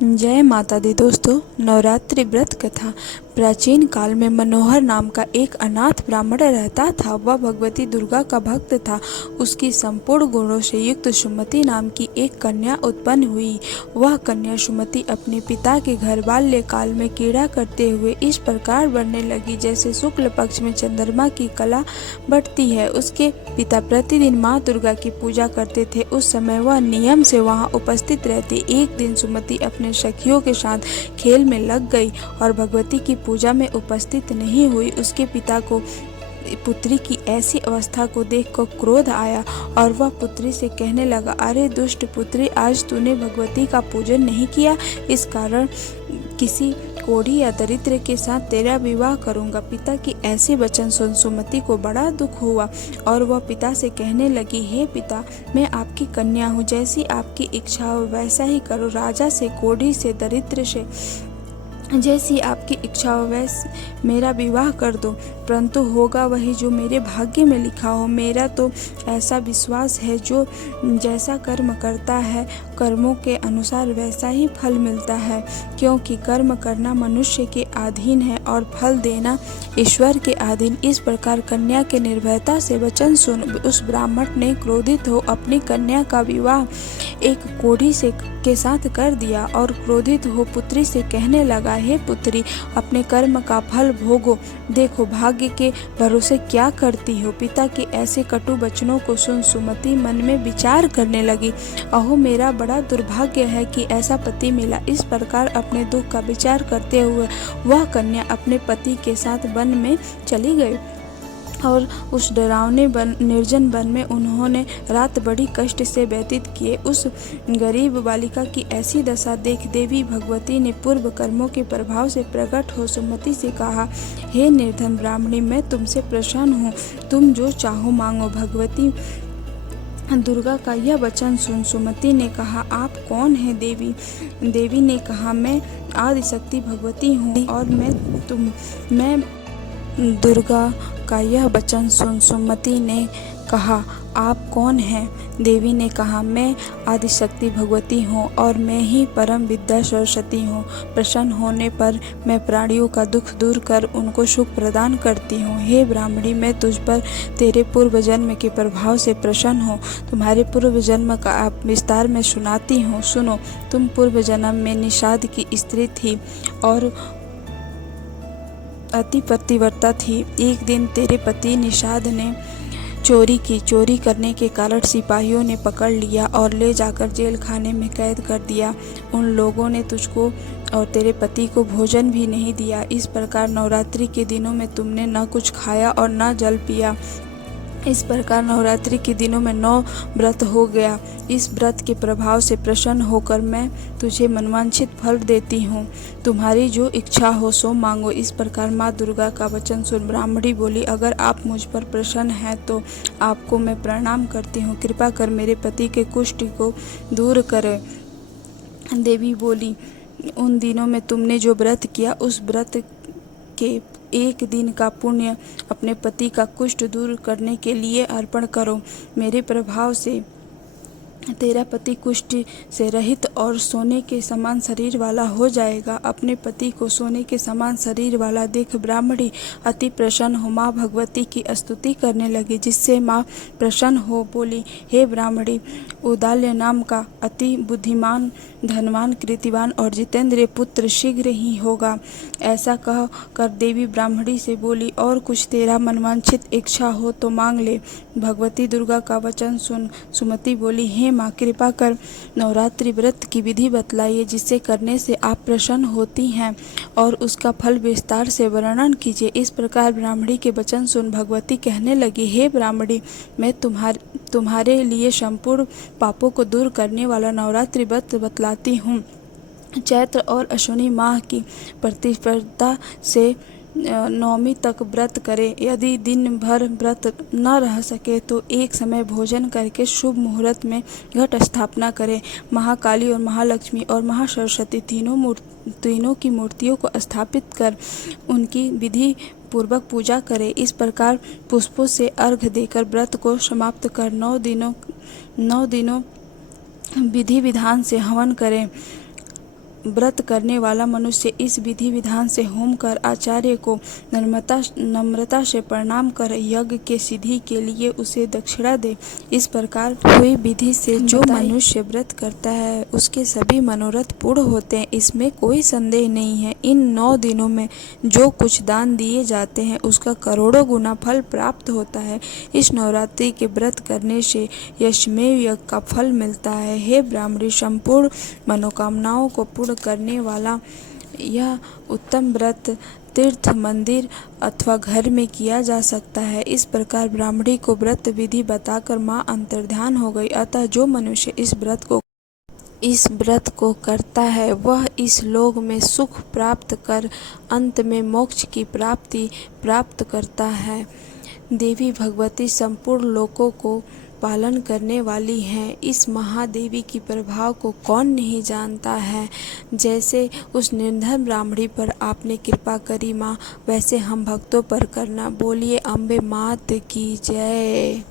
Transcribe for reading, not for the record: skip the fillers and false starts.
जय माता दी दोस्तों। नवरात्रि व्रत कथा। प्राचीन काल में मनोहर नाम का एक अनाथ ब्राह्मण रहता था। वह भगवती दुर्गा का भक्त था। उसकी संपूर्ण गुणों से युक्त सुमति नाम की एक कन्या उत्पन्न हुई। वह कन्या सुमति अपने पिता के घर बाल्यकाल में क्रीड़ा करते हुए इस प्रकार बढ़ने लगी जैसे शुक्ल पक्ष में चंद्रमा की कला बढ़ती है। उसके पिता प्रतिदिन माँ दुर्गा की पूजा करते थे। उस समय वह नियम से वहाँ उपस्थित रहती। एक दिन सुमति अपने सखियों के साथ खेल में लग गई और भगवती की पूजा में उपस्थित नहीं हुई। उसके पिता को पुत्री की ऐसी अवस्था को देखकर क्रोध आया और वह पुत्री से कहने लगा, अरे दुष्ट पुत्री, आज तूने भगवती का पूजन नहीं किया, इस कारण किसी कोढ़ी या दरिद्र के साथ तेरा विवाह करूंगा। पिता की ऐसे वचन सुन सुमति को बड़ा दुख हुआ और वह पिता से कहने लगी, हे पिता, मैं आपकी कन्या हूँ, जैसी आपकी इच्छा हो वैसा ही करो। राजा से, कोढ़ी से, दरिद्र से, जैसी आपकी इच्छा हो वैसे मेरा विवाह कर दो, परंतु होगा वही जो मेरे भाग्य में लिखा हो। मेरा तो ऐसा विश्वास है, जो जैसा कर्म करता है कर्मों के अनुसार वैसा ही फल मिलता है, क्योंकि कर्म करना मनुष्य के अधीन है और फल देना ईश्वर के अधीन। इस प्रकार कन्या के निर्भयता से वचन सुन उस ब्राह्मण ने क्रोधित हो अपनी कन्या का विवाह एक कोढ़ी से के साथ कर दिया और क्रोधित हो पुत्री से कहने लगा, हे पुत्री, अपने कर्म का फल भोगो, देखो भाग्य के भरोसे क्या करती हो। पिता के ऐसे कटु वचनों को सुन सुमति मन में विचार करने लगी, अहो मेरा बड़ा दुर्भाग्य है कि ऐसा पति मिला। इस प्रकार अपने दुख का विचार करते हुए वह कन्या अपने पति के साथ वन में चली गई और उस डरावने निर्जन वन में उन्होंने रात बड़ी कष्ट से व्यतीत किए। उस गरीब बालिका की ऐसी दशा देख देवी भगवती ने पूर्व कर्मों के प्रभाव से प्रकट हो सुमति से कहा, हे निर्धन ब्राह्मणी, मैं तुमसे प्रसन्न हूँ, तुम जो चाहो मांगो। भगवती दुर्गा का यह वचन सुन सुमति ने कहा, आप कौन हैं देवी? देवी ने कहा, मैं आदिशक्ति भगवती हूँ और मैं दुर्गा का यह वचन सुन सुमति ने कहा, आप कौन हैं? देवी ने कहा, मैं आदिशक्ति भगवती हूँ और मैं ही परम विद्या सरस्वती हूँ। प्रसन्न होने पर मैं प्राणियों का दुख दूर कर उनको सुख प्रदान करती हूँ। हे ब्राह्मणी, मैं तुझ पर तेरे पूर्व जन्म के प्रभाव से प्रसन्न हूँ। तुम्हारे पूर्व जन्म का आप विस्तार में सुनाती हूँ, सुनो। तुम पूर्व जन्म में निषाद की स्त्री थी और अति पतिव्रता थी। एक दिन तेरे पति निषाद ने चोरी की। चोरी करने के कारण सिपाहियों ने पकड़ लिया और ले जाकर जेल खाने में कैद कर दिया। उन लोगों ने तुझको और तेरे पति को भोजन भी नहीं दिया। इस प्रकार नवरात्रि के दिनों में तुमने न कुछ खाया और न जल पिया। इस प्रकार नवरात्रि के दिनों में 9 व्रत हो गया। इस व्रत के प्रभाव से प्रसन्न होकर मैं तुझे मनवांछित फल देती हूँ। तुम्हारी जो इच्छा हो सो मांगो। इस प्रकार माँ दुर्गा का वचन सुन ब्राह्मणी बोली, अगर आप मुझ पर प्रसन्न हैं तो आपको मैं प्रणाम करती हूँ। कृपा कर मेरे पति के कुष्ठ को दूर करें। देवी बोली, उन दिनों में तुमने जो व्रत किया उस व्रत के एक दिन का पुण्य अपने पति का कुष्ठ दूर करने के लिए अर्पण करो। मेरे प्रभाव से तेरा पति कुष्ठ से रहित और सोने के समान शरीर वाला हो जाएगा। अपने पति को सोने के समान शरीर वाला देख ब्राह्मणी अति प्रसन्न हो माँ भगवती की स्तुति करने लगी, जिससे माँ प्रसन्न हो बोली, हे ब्राह्मणी, उदाल्य नाम का अति बुद्धिमान, धनवान, कृतिवान और जितेंद्रिय पुत्र शीघ्र ही होगा। ऐसा कह कर देवी ब्राह्मणी से बोली, और कुछ तेरा मनवांछित इच्छा हो तो मांग ले। भगवती दुर्गा का वचन सुन सुमति बोली, हे माँ, कृपा कर नवरात्रि व्रत की विधि बतलाइए, जिससे करने से आप प्रसन्न होती हैं, और उसका फल विस्तार से वर्णन कीजिए। इस प्रकार ब्राह्मणी के वचन सुन भगवती कहने लगी, हे ब्राह्मणी, मैं तुम्हारे लिए संपूर्ण पापों को दूर करने वाला नवरात्रि व्रत बतलाती हूँ। चैत्र और अश्विनी माह की प्रतिपदा से नवमी तक व्रत करें। यदि दिन भर व्रत न रह सके तो एक समय भोजन करके शुभ मुहूर्त में घट स्थापना करें। महाकाली और महालक्ष्मी और महासरस्वती तीनों की मूर्तियों को स्थापित कर उनकी विधि पूर्वक पूजा करें। इस प्रकार पुष्पों से अर्घ देकर व्रत को समाप्त कर 9 दिनों विधि विधान से हवन करें। व्रत करने वाला मनुष्य इस विधि विधान से होम कर आचार्य को नम्रता से प्रणाम कर यज्ञ के सिद्धि के लिए उसे दक्षिणा दे। इस प्रकार हुई विधि से जो मनुष्य व्रत करता है उसके सभी मनोरथ पूर्ण होते हैं, इसमें कोई संदेह नहीं है। इन 9 दिनों में जो कुछ दान दिए जाते हैं उसका करोड़ों गुना फल प्राप्त होता है। इस नवरात्रि के व्रत करने से यज्ञमेव यज्ञ का फल मिलता है। हे ब्राह्मणी, संपूर्ण मनोकामनाओं को पूर्ण करने वाला यह उत्तम व्रत तीर्थ, मंदिर अथवा घर में किया जा सकता है। इस प्रकार ब्राह्मणी को व्रत विधि बताकर मां अंतर्ध्यान हो गई। अतः जो मनुष्य इस व्रत को करता है वह इस लोक में सुख प्राप्त कर अंत में मोक्ष की प्राप्ति प्राप्त करता है। देवी भगवती संपूर्ण लोकों को पालन करने वाली हैं। इस महादेवी की प्रभाव को कौन नहीं जानता है। जैसे उस निर्धन ब्राह्मणी पर आपने कृपा करी माँ, वैसे हम भक्तों पर करना। बोलिए अम्बे मात की जय।